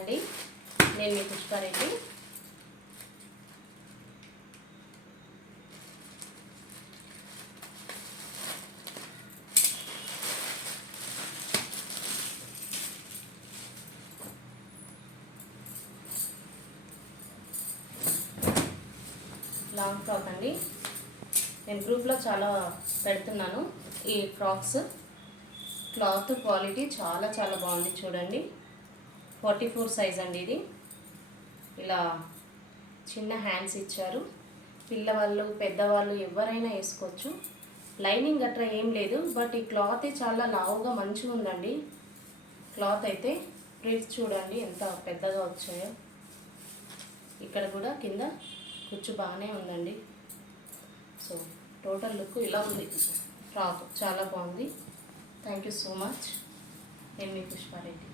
అండి, నేను మీ Pushpa Reddy. Long frock అండి. నేను గ్రూప్లో చాలా పెడుతున్నాను ఈ ఫ్రాక్స్. క్లాత్ క్వాలిటీ చాలా చాలా బాగుంది చూడండి. 44 సైజ్ అండి ఇది. ఇలా చిన్న హ్యాండ్స్ ఇచ్చారు. పిల్లవాళ్ళు పెద్దవాళ్ళు ఎవరైనా వేసుకోవచ్చు. లైనింగ్ గట్రా ఏం లేదు, బట్ ఈ క్లాత్ చాలా లావుగా మంచిగా ఉందండి. క్లాత్ అయితే ప్రింట్స్ చూడండి ఎంత పెద్దగా వచ్చాయో. ఇక్కడ కూడా కింద కుచ్చు బాగానే ఉందండి. సో టోటల్ లుక్ ఇలా ఉంది. ఫ్రాక్ చాలా బాగుంది. Thank you so much. నేను మీ పుష్పారెడ్డి.